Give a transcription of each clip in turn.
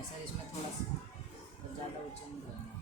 है सर, इसमें थोड़ा ज़्यादा ऊंचा नहीं करना।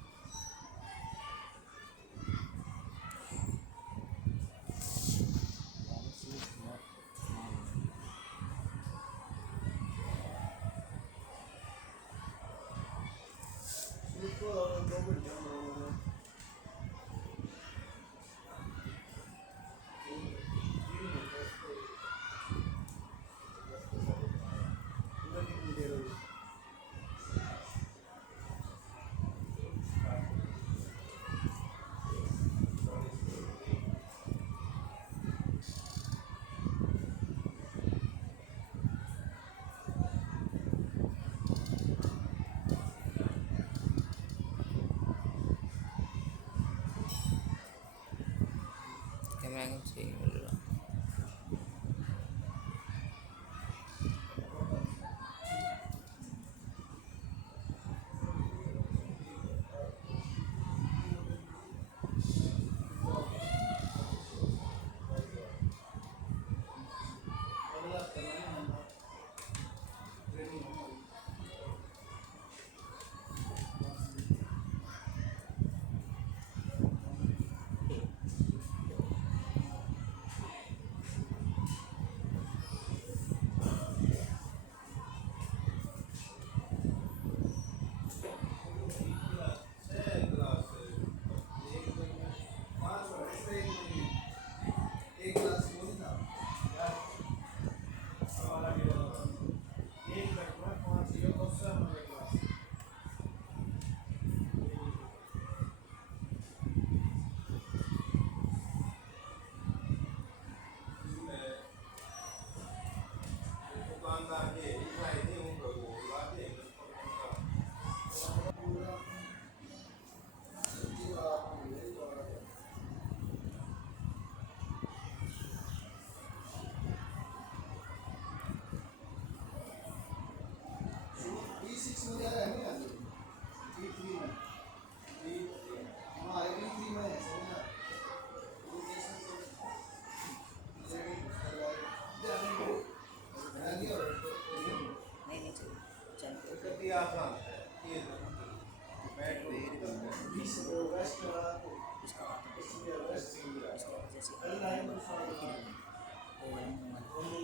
कैमरा एंगल सही मिल रहा।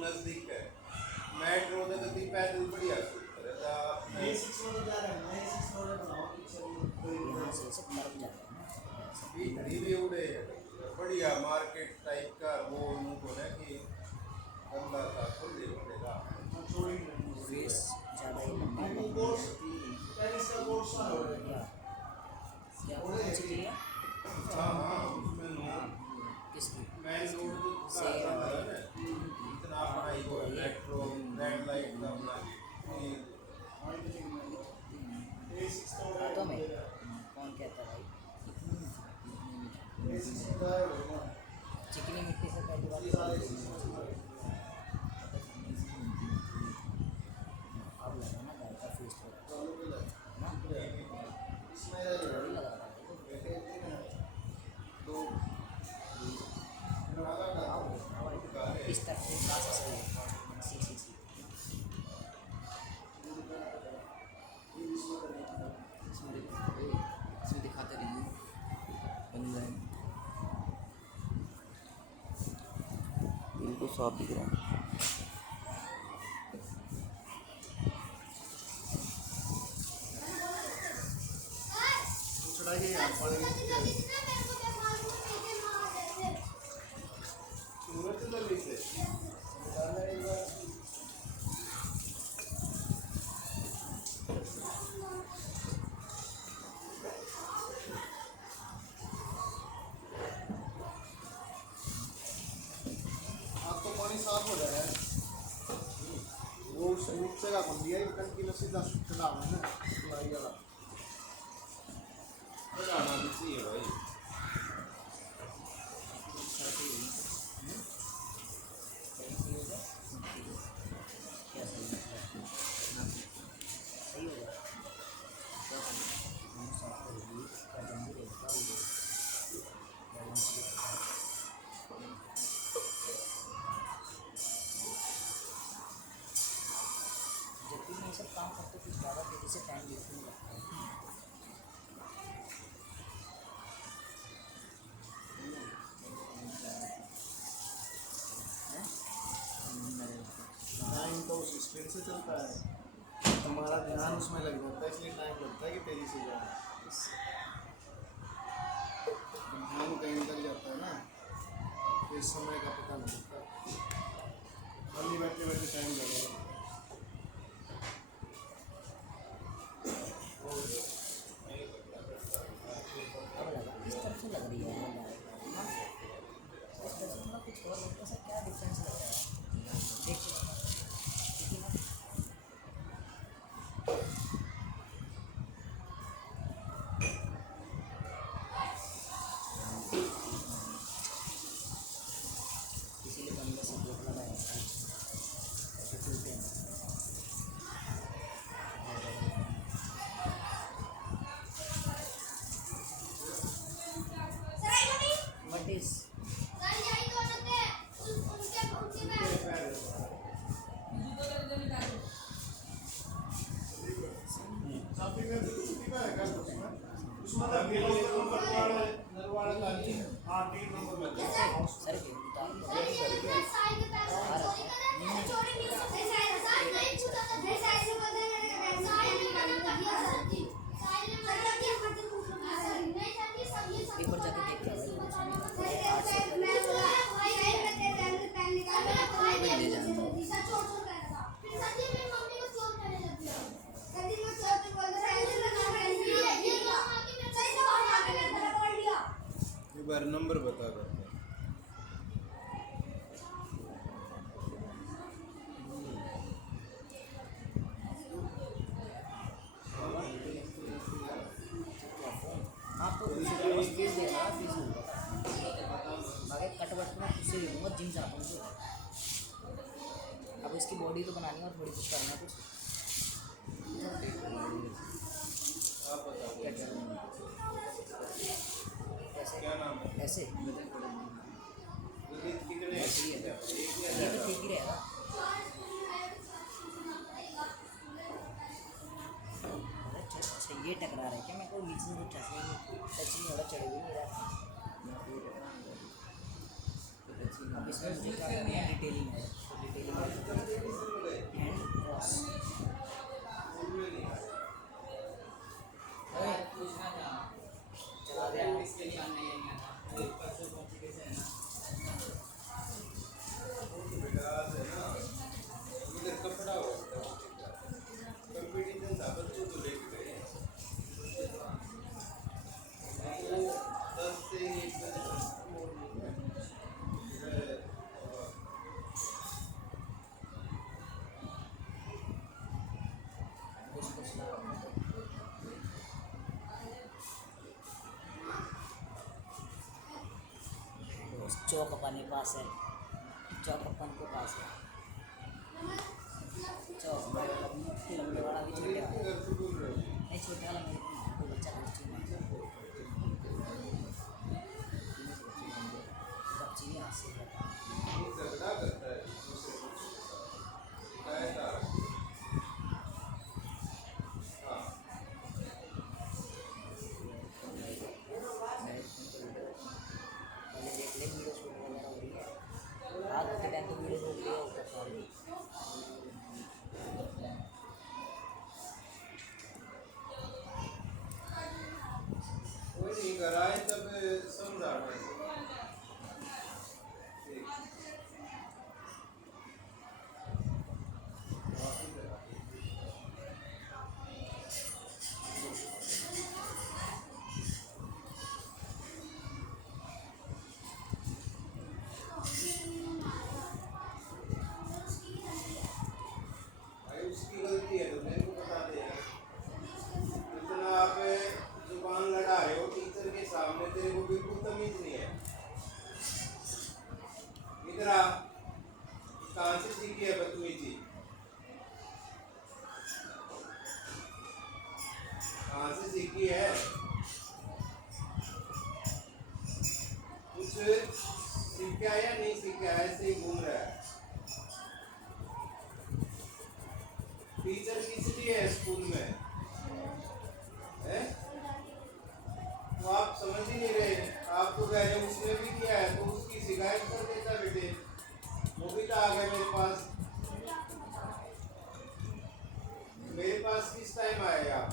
नजदीक है मेट्रो तो कभी पैदल बढ़िया बढ़िया मार्केट टाइप का वो उनको है कि गंदा था खुल पड़ेगा फेस ज़्यादा ही लंबा क्या चाहिए। हाँ हाँ उसमें किसकी मेन रोड से इतना पढ़ाई को मेट्रो रेड लाइट का अपना बातों में कौन कहता भाई, चिकनी मिट्टी से पहली बात अब लगाना गाय का फेस ना इस तरह से क्लास सही है। इसमें दिखाते रहिए बिल्कुल साफ दिख रहा है। साफ हो जाएगा वो नीचे का बन दिया कंटिन्यू सीधा चढ़ाना है सिलाई वाला चढ़ाना भी चाहिए भाई जबकि मैं सब काम करते कुछ ज़्यादा तेज़ी से टाइम बिल्कुल नहीं लगता टाइम तो उस स्क्रीन से चलता है, हमारा ध्यान उसमें लग जाता है, इसलिए टाइम लगता है कि तेज़ी से जाए। ध्यान कहीं निकल जाता है ना, तो इस समय का पता नहीं लगता, खाली बैठे बैठे टाइम लगेगा। अब लगा इस तरफ से लग रही है ना, इस तरफ से थोड़ा कुछ और लगता है, क्या डिफरेंस लग रहा है देखिए देखिए ना। इसीलिए बंदे से ब्लॉक लगाया है ऐसे चलते हैं। What is सर एक बार जाके देख के एक बार नंबर बता दो। हाँ तो फीस दे रहा फीस आगे कटवट में उससे ले लूँगा, जिम जाता हूँ तो अब इसकी बॉडी तो बनानी है और थोड़ी कुछ करना है कुछ क्या करूँ ऐसे क्या नाम है? ऐसे कितने ये तो ठीक ही रहेगा। अच्छा ये टकरा रहा है क्या, मेरे को नीचे से कुछ टच नहीं हो रहा, चढ़ भी नहीं रहा। अब इसमें मुझे क्या करना है, डिटेलिंग है, डिटेलिंग हैंड क्रॉस चला गया। कपड़ा होता है कंपटीशन था, बच्चों को लेके गए 10 से 1 बजे चौक अपने पास है, चौक अपन के पास है, चौक लंबे वाला भी छोटे वाला नहीं, छोटे वाला मेरे को बच्चा बच्ची में बच्ची नहीं हाथ से झगड़ा करता है दूसरे बच्चों शिकायत पहले देख ले वीडियो शूट वगैरह हो रही है, रात के टाइम तो वीडियो शूट लिया होता सॉरी कोई नहीं कराए तब समझा उसकी गलती है तो मेरे को बता दे यार, इतना आप जुबान लड़ा रहे हो टीचर के सामने, तेरे को बिल्कुल तमीज नहीं है। इधर आ, कहाँ से सीखी है बदतमीजी, कहाँ से सीखी है? कुछ सीखा या नहीं सीखा, ऐसे ही घूम रहा है। टीचर किस लिए है? स्कूल में है? तो आप समझ ही नहीं रहे। आप तो कह रहे उसने भी किया है तो उसकी शिकायत कर देता बेटे। वो भी तो आ गया मेरे पास किस टाइम आए आप?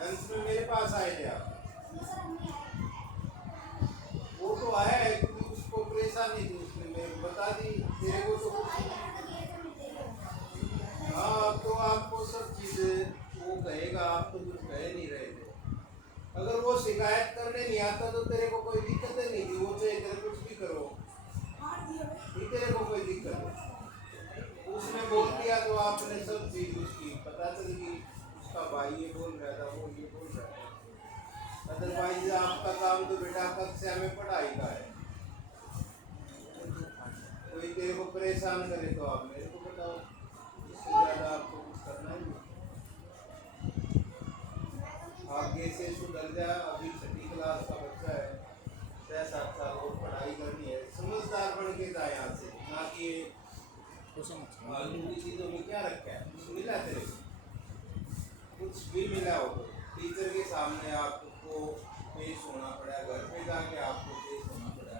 लंच में मेरे पास आए थे आप? वो तो आया है क्योंकि उसको परेशानी थी, उसने मेरे को बता दी। तेरे को तो हाँ, तो आपको सब चीजें वो कहेगा, आप तो कुछ कह नहीं रहे थे। अगर वो शिकायत करने नहीं आता तो तेरे को कोई दिक्कत नहीं थी, वो चाहे तेरे कुछ भी करो, फिर तेरे को कोई दिक्कत नहीं। उसने बोल दिया तो आपने सब चीज उसकी पता चल गई। उसका भाई ये बोल रहा था, वो ये बोल रहा था। अदरवाइज आपका काम तो बेटा कक्षा में पढ़ाई का है। कोई तेरे को परेशान करे तो आप मेरे को बताओ, इससे ज़्यादा आपको कुछ करना ही नहीं। आगे से सुधर जा, अभी 6ठी क्लास का बच्चा है, 6-7 साल और पढ़ाई करनी है। समझदार बन के जा यहाँ से, ना कि फालतू की चीज़ों में क्या रखा है। कुछ मिला तेरे को? कुछ भी मिला हो तो टीचर के सामने आपको पेश होना पड़ा, घर पे जाके आपको पेश होना पड़ा।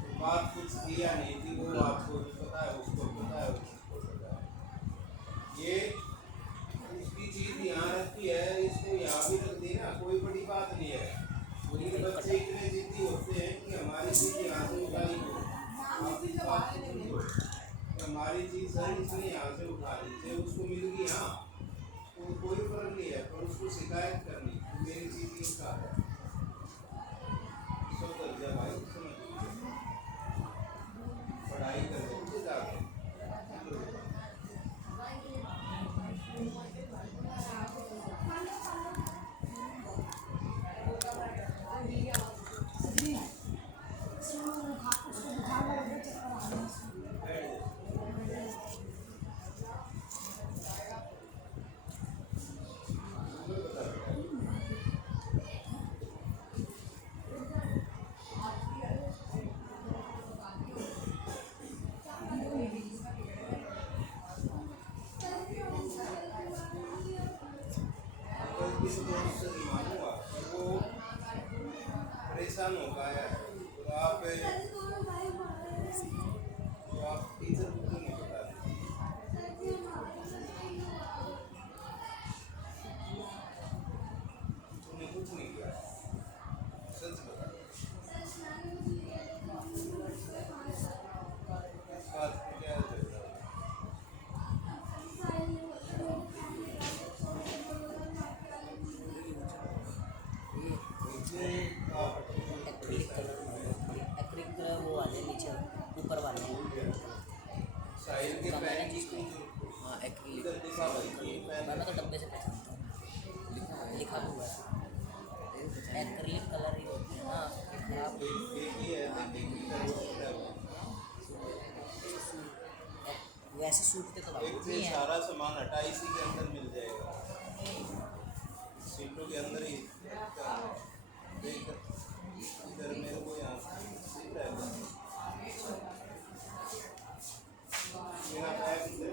तो बात कुछ किया नहीं थी, वो आपको भी पता है, उसको पता है, उसको पता है। ये उसकी चीज़ यहाँ रखी है, इसको यहाँ भी रख देना, कोई बड़ी बात नहीं है। लेकिन बच्चे इतने जिद्दी होते हैं कि हमारी चीज़ यहाँ से उठाई हो, हमारी चीज़ सर इसने यहाँ से उठा ली, चाहे उसको मिल गई, हाँ तो कोई फर्क नहीं है, पर उसको शिकायत करनी मेरी चीज़ इसका है। सब कर दिया भाई, समझ पढ़ाई कर ले जाके। किसी दोस्त से मांगूंगा वो परेशान हो गया है, तो आप टीचर को क्यों नहीं बता रहे? तूने कुछ नहीं किया, सच बता। इस बात को क्या चलता है? एक्रिलिक कलर वो वाले नीचे ऊपर वाले साहिल के पैन की हाँ एक्रिलिक इधर दिखा भाई, मैं तो डब्बे से पहचानता हूँ, लिखा हुआ है एक्रिलिक कलर ही होते हैं ना खराब। वैसे सूखते तो भाई एक नहीं से है। सारा सामान हटा इसी के अंदर मिल जाएगा, सीटों के अंदर ही। देख इधर मेरे को यहाँ दिख रहा है मेरा बैग इधर।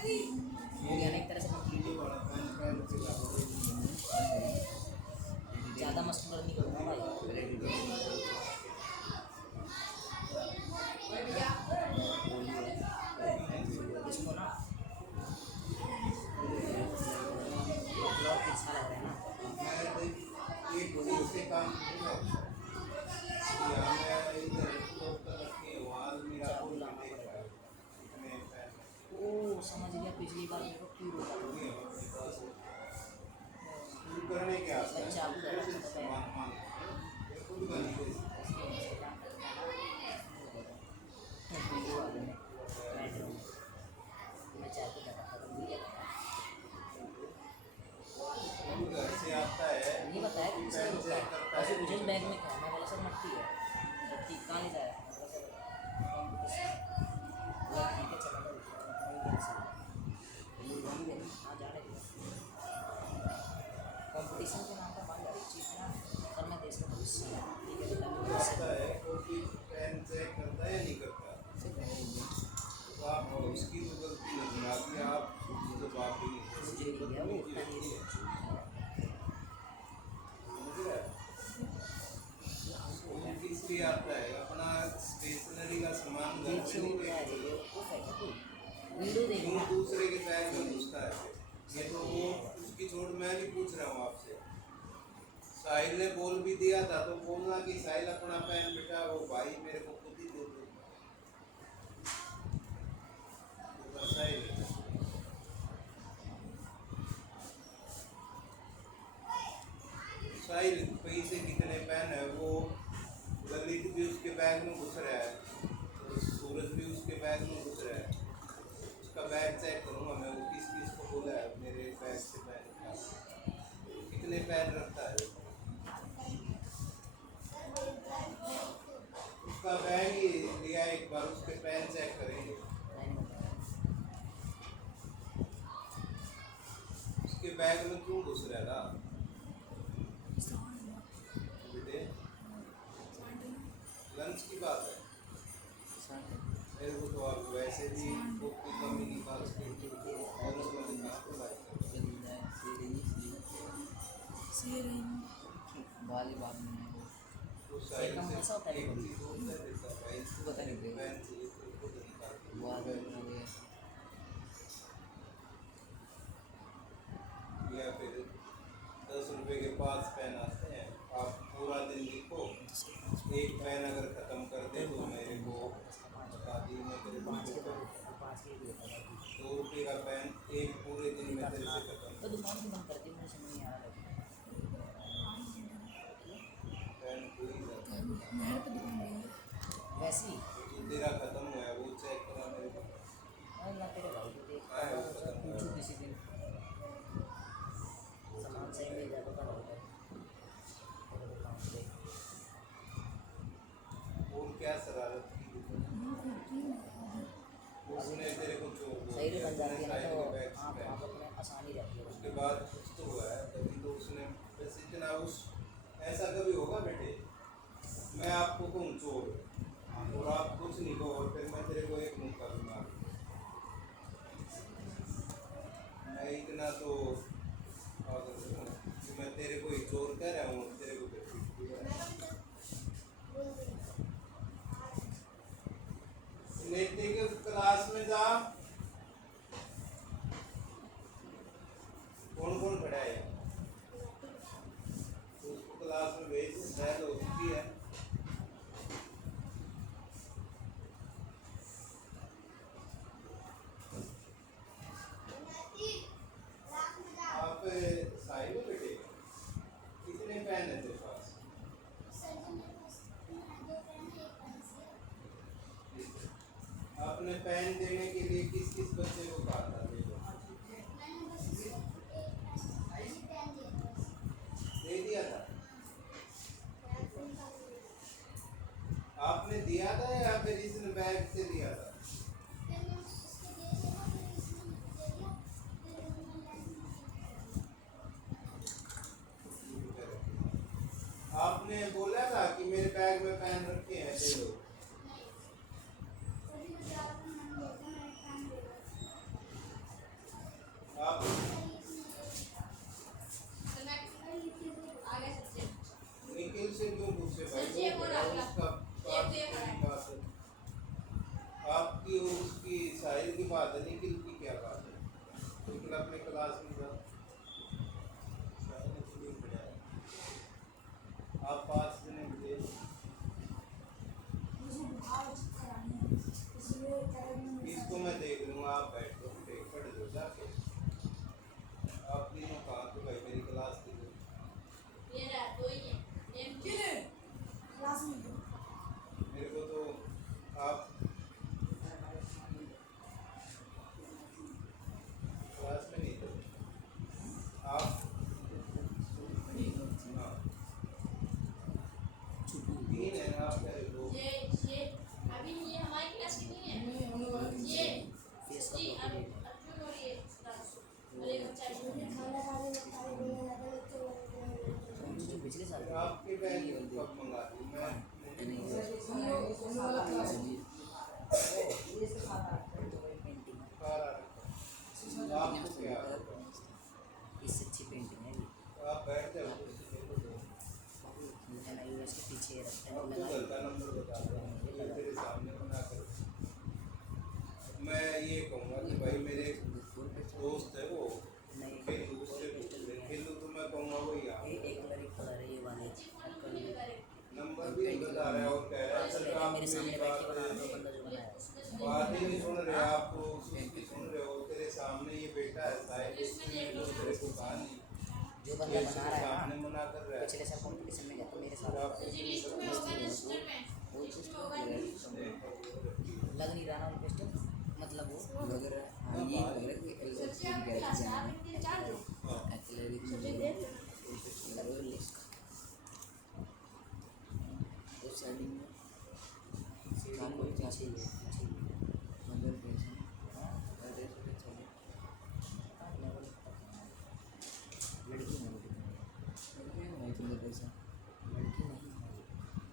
हो गया ना एक तरह से कंप्लीट। ये वाला पेन पेन से लगा ज़्यादा मस्कुलर नहीं करूँगा भाई। इसको ना ब्लॉक अच्छा लग रहा है ना। मैं एक चीज से काम नहीं करता यहाँ मैं इधर लोग तक रखे वहाँ मेरा कोई नहीं देखा है इतने पेन ओ समझ गया, पिछली बार मेरे को क्यों रोका था। नहीं है अपने पास शुरू करने के आसपास अच्छा, आपको ऐसे पता है। सामान मांग खुद बनी थी इसके नीचे काम करना है ना। वीडियो आ गया बैठरूम मैं चाय पे बैठा था तो मुझे घर से आता है नहीं बताया कि किसने पेन रोका चेक है। करता ऐसे है मुझे बैग में था, मैं बोला सर मट्टी है तो ठीक कहाँ ले जाया मैं बोला सर कॉम्पिटिशन बोला ठीक है चला मैं हाँ जा रहे कॉम्पिटिशन के नाम पर मान जा रही चीज़ ना सर मैं देश का भविष्य है ठीक है बेटा मैं देश आता है कॉपी पेन चेक करता है या नहीं करता से करेंगे तो आप उसकी तो गलती नहीं है कि आप तो बात ही नहीं मुझे नहीं गया वो उतना नहीं है। समझ रहे हैं? वो किस लिए आता है अपना स्टेशनरी का सामान घर देख में से नहीं वो क्या है देखते ये वो फेंका कोई वीडियो क्यों देखना दूसरे के बैग में घुसता है ये तो वो उसकी छोड़ मैं भी पूछ रहा हूँ आपसे साहिल ने बोल भी दिया था तो बोलना कि साहिल अपना पेन बेटा वो भाई मेरे को खुद ही दे दो तो साहिल साहिल पैसे कितने पेन है वो ललित भी उसके बैग में घुस रहा है और सूरज भी उसके बैग में घुस रहा है उसका बैग चेक करूँगा मैं वो किस किस को बोला है मेरे बैग से पेन निकाल कितने पेन रखता है उसका बैग ही लिया एक बार उसके पेन चेक करेंगे उसके बैग में क्यों घुस रहा था बेटे लंच की बात है मेरे को तो आप वैसे भी बुक की कमी निकाल के लंच में किसको लाए वाली बात नहीं है तो साइड कम से ऐसा होता है एक कभी? चीज होता है जैसा भाई पता नहीं भाई। पेन चाहिए तो खुद निकाल के वो आदमी हो गया या फिर 10 रुपए के 5 पेन आते हैं आप पूरा दिन लिखो एक पेन अगर ख़त्म कर दे तो मेरे को बता दी मैं तेरे को 5 के तो 5 के भी होता है 2 रुपये का पेन एक पूरे दिन में तेरे से खत्म तो दुकान की बंद करती मुझे समझ नहीं आ रहा पेन पूरी जाता वैसे ही जो तेरा खत्म हुआ है वो चेक करा मेरे को और मैं तेरे भाई को देख हाँ, वो खत्म हुआ पूछूँ है। किसी दिन सामान सही मिल जाए तो कर होगा तेरे को काम से और क्या शरारत की उसने तेरे को जो सही भी बन जाती है ना तो बैग आप से आप अपने आसानी रहती है उसके बाद कुछ तो हुआ है तभी तो उसने बस इतना उस ऐसा कभी होगा बेटे मैं आपको कहूँ चोर और आप कुछ नहीं कहो और फिर मैं तेरे को एक मुँह करूँगा मैं इतना तो पागल हूँ कि मैं तेरे को ही चोर कह रहा हूँ तेरे को फिर पीट दिया नैतिक क्लास में जा कौन कौन खड़ा है उसको क्लास में भेज शायद हो चुकी है आप साहिल हो बेटे कितने पेन है तेरे पास आपने पेन देने के लिए किस किस बच्चे को कहा था दे दो दे दिया था आपने दिया था या फिर इसने बैग से दिया था आपने बोला था कि मेरे बैग में पेन रखे हैं दे दो बात है, निखिल की क्या बात है? निखिल अपने क्लास में था, आप 5 जने मुझे इसको मैं देख लूँगा, आप बैठ लो, पढ़ दो जाके। आप तीनों कहाँ तो भाई मेरी क्लास की दो। मेरे को तो आप क्लास में नहीं थे, आप हाँ तीन है ना, आप कह दो। फेस का प्रॉपर पिछले साल फिर आपके बैग कब मंगा दूँ मैं? पेंटिंग कार आ रखा। आपको क्या? इससे अच्छी पेंटिंग है ये। आप बैठ जाओ कुर्सी पे तो दो। NIUS के पीछे रखते हैं आपको घर का नंबर बता दो, ये तेरे सामने बना कर। मैं ये कहूँगा कि भाई मेरे दोस्त है वो खेलू, उससे पूछ ले, खेलू तो मैं कहूँगा वही आ। एक कलर एक कलर है ये वाले नंबर भी नहीं बता रहा है और कह रहा है सर आप मेरे सामने बैठ के बना दो बंदा जो बनाया है। बात ही नहीं सुन रहे, आप तो उसकी सुन रहे हो, तेरे सामने ये बेटा है साहिब, तेरे को कहा नहीं, जो बंदा बना रहा है सामने ना, मना कर रहा है। पिछले साल कंपटीशन में गया था मेरे साथ, वो चीज़ लग नहीं रहा ना उनको स्टेप, मतलब वो लग रहा है हाँ, ये लग रहा है कि एलएलबी गैरेज जाना है एक्लेरिक उस साइडिंग में काम कोई चाहते हैं मंदिर कैसे अरे छोटे चले लड़की नहीं नहीं तो मेरे पैसा लड़की नहीं है,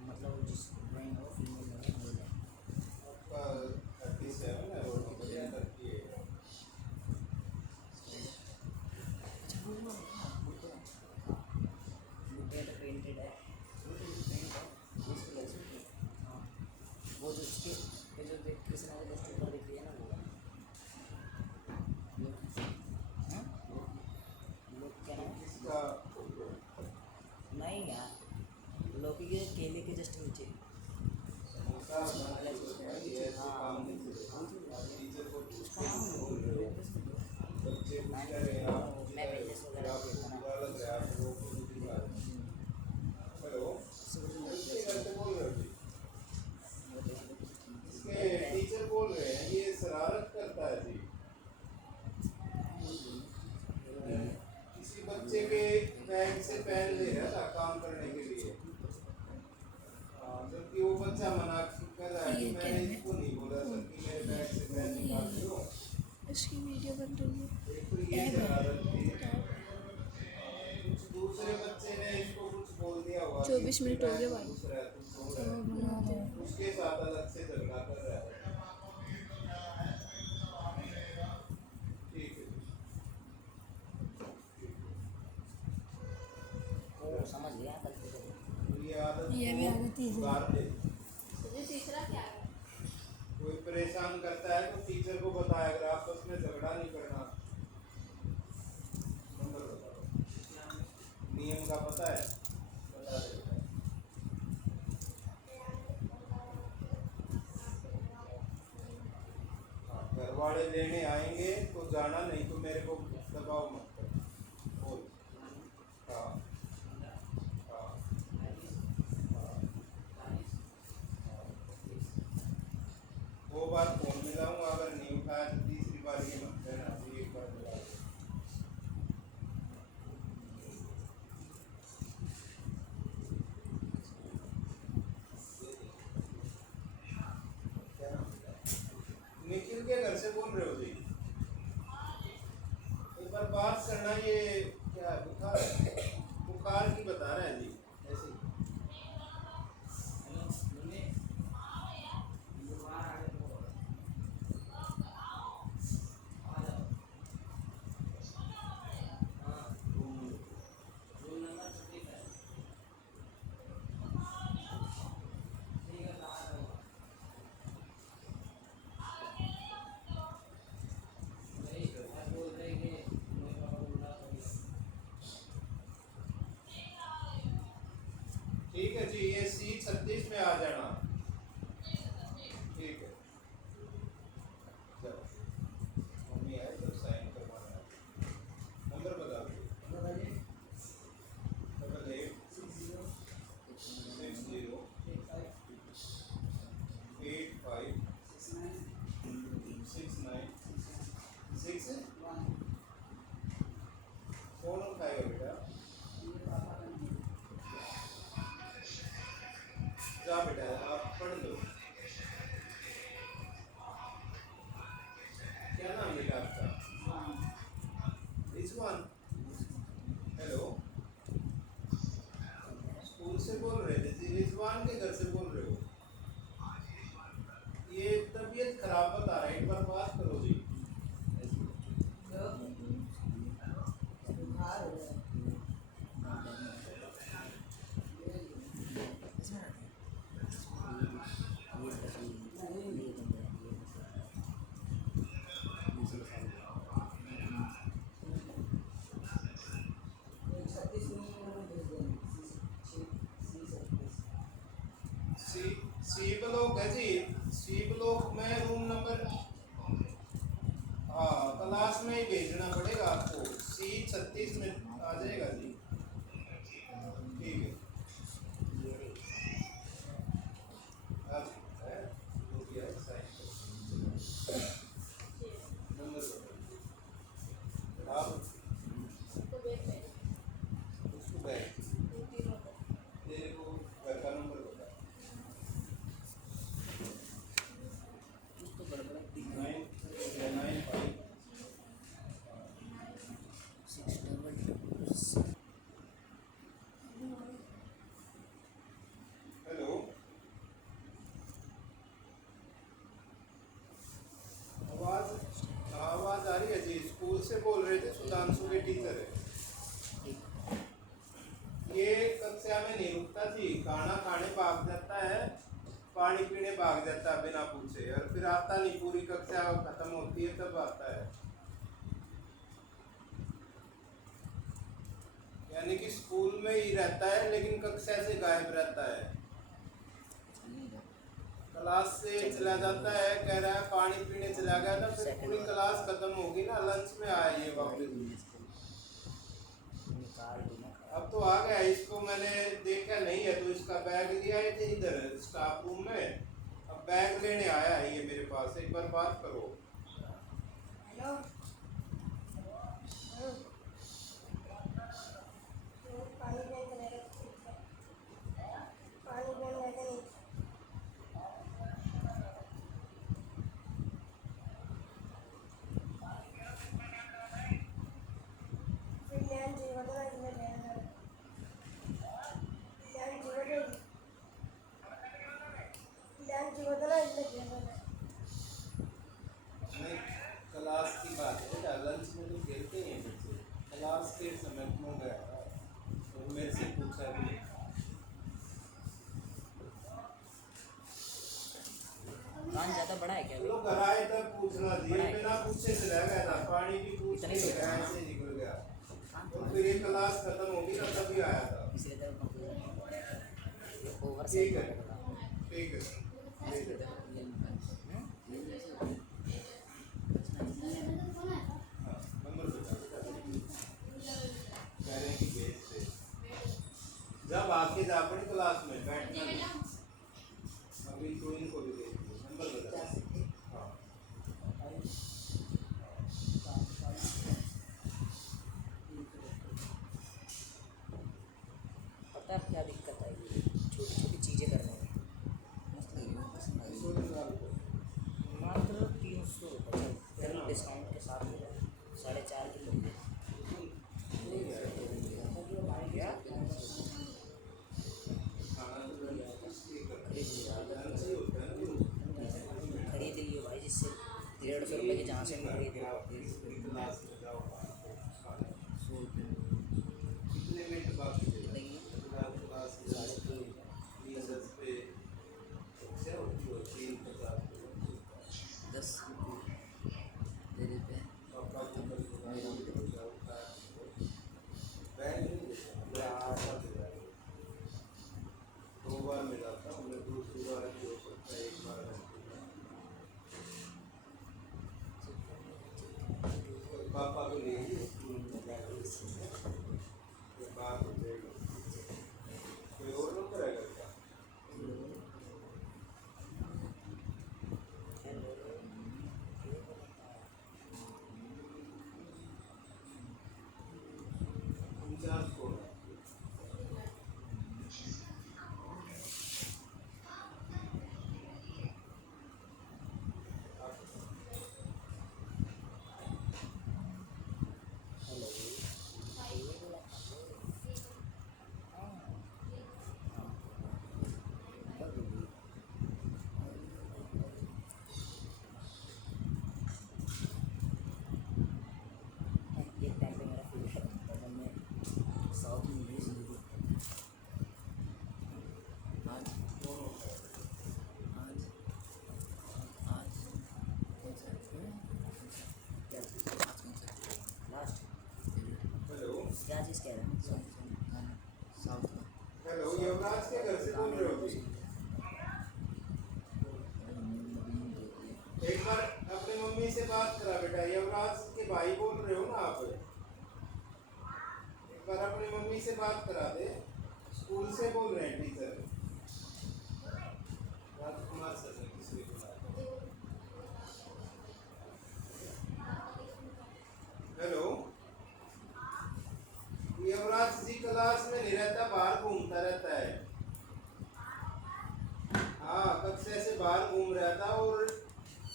मतलब जिस ब्रांड हो फीमेल है मेल है। आपका 37 है और बढ़िया लड़की है। पेंटेड है वो जो उसके ये जो देख कृष्णा के जस्ट ऊपर दिख रही है ना वो लोग क्या नाम है? इसका नहीं यार, लौकी के केले के जस्ट नीचे। समोसा बनाने को चाहिए, ऐसे काम नहीं चलेगा। टीचर को उसका नाम बोल रहे हो, बच्चे पूछ रहे हैं आप मैं पेजेस वगैरह आपको देखता ना। बुरा लग रहा है, आप लोगों को दूसरी बात। हेलो, इसके घर से बोल रहे हो जी? इसके टीचर बोल रहे हैं ये शरारत करता है जी, किसी बच्चे के बैग से पेन ले रहा था काम करने के लिए, जबकि वो बच्चा मना कर रहा है कि मैंने इसको नहीं बोला सर कि मेरे बैग से पेन निकाल दो। इसकी वीडियो बन रही है। एक तो ये शरारत थी, कुछ दूसरे बच्चे ने इसको कुछ बोल दिया होगा 24 मिनट हो गए भाई। दूसरा है, तुम सो रहे हो। बनाते हैं उसके साथ अलग से झगड़ा कर रहा है। ठीक है वो समझ गया गलती को। तो ये आदत ये भी आदत ही है। सुधार ले। कोई परेशान करता है तो टीचर को बताया अगर आपस में झगड़ा नहीं करना। नंबर बताओ, नियम का पता है? बता देता है। घर वाले लेने आएंगे तो जाना, नहीं तो मेरे को दबाव मत कर। बोल। हाँ हाँ वो बात फोन में लाऊंगा, अगर नहीं उठाया तो तीसरी बार ये मत कहना, एक बार बुला दो। क्या नाम है? निखिल के घर से बोल रहे हो जी? एक बार बात करना, ये क्या है, बुखार बुखार की बता रहे हैं जी ऐसे ही। रिजवान? हेलो, स्कूल से बोल रहे थे जी? रिजवान के घर से बोल रहे हो? ये तबीयत खराब बता रहा है, एक बार बात करो जी। सी ब्लॉक है जी, सी ब्लॉक में रूम नंबर, हाँ क्लास में ही भेजना पड़ेगा आपको। C36 में आ जाएगा जी। ठीक है, आप है, हो गया है, साइन करो। नंबर बताइए आप, उसको बैग तेरे को घर का नंबर बता। कुछ तो गड़बड़ है। 995 6 हेलो, आवाज आवाज आ रही है जी? स्कूल से बोल रहे थे, सुधांशु के टीचर है। ये कक्षा में नहीं रुकता जी, खाना खाने भाग जाता है, पानी पीने भाग जाता है बिना पूछे, और फिर आता नहीं, पूरी कक्षा खत्म होती है तब आता है। यानी कि स्कूल में ही रहता है लेकिन कक्षा से गायब रहता है। क्लास से चला जाता है, कह रहा है पानी पीने चला गया था, फिर पूरी क्लास खत्म होगी ना, लंच में आया ये वापस। अब तो आ गया, इसको मैंने देखा नहीं है तो इसका बैग लिया है थे इधर स्टाफ रूम में, अब बैग लेने आया है ये मेरे पास, एक बार बात करो। नहीं, क्लास की बात है बेटा, लंच में तो खेलते हैं बच्चे, क्लास के समय क्यों गया था? तो मेरे से पूछा भी नहीं। कान ज़्यादा बड़ा है क्या? लोग घर आए तब पूछना दिए, बिना पूछे चला गया था, पानी भी पूछ इतने नहीं ही गया, ऐसे निकल गया। और फिर ये क्लास खत्म होगी ना तभी आया था। पिछले तरफ ओवर ठीक साइड है, ठीक है, ठीक है। हाँ, नंबर बता। कह रहे हैं कि भेज दे। जब आके जा अपनी क्लास में बैठना नहीं। अभी तो इनको भी भेज दो, नंबर बता। हाँ, पता है क्या दिक्कत है? छोटी छोटी चीज़ें करने में इसको निकाल दो। मात्र 300 रुपये केवल डिस्काउंट के साथ मिला 4.5 की पड़ी है। क्या खाना तो बढ़िया है, इसलिए करते हैं। लंच ही होता है ना जो। खरीद लियो भाई, जिससे 150 रुपये की जहाँ से भी खरीद लो। क्लास में जाओ, खाना। कितने मिनट बाकी थे? क्लास में जाओ, 20 पे कक्षा होती है, 3:50 पे। 10 तेरे पे पापा को कल को जाओ, बैग नहीं देता, मैं आधा दे रहा हूँ। 2 बार में जाता हूँ, मैं दूसरी बार भी हो सकता है, 1 बार में। पापा को ले लिए स्कूल में जाकर, ये बात हो जाएगी। कोई और नंबर है घर का? इंचार्ज कौन है? हेलो इंग्लिश कह रहा है साउथ का हेलो, युवराज के घर से बोल रहे हो अभी? एक बार अपनी मम्मी से बात करा बेटा, युवराज के भाई बोल रहे हो ना आप? एक बार अपनी मम्मी से बात करा दे, स्कूल से बोल रहे हैं टीचर राजकुमार सर ने किसी को बुलाया। हेलो, युवराज जी क्लास में नहीं रहता, बाहर घूमता रहता है। हाँ, कक्षा से बाहर घूम रहा था और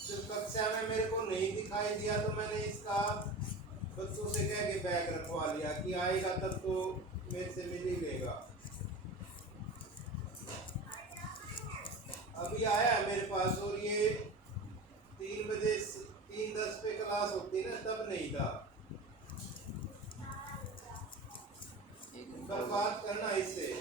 जब कक्षा में मेरे को नहीं दिखाई दिया तो मैंने इसका बच्चों से कह के बैग रखवा लिया कि आएगा तब तो मेरे से मिल ही लेगा। अभी आया है मेरे पास और ये 3 बजे 3:10 पे क्लास होती ना, तब नहीं था। एक कल बात करना इससे।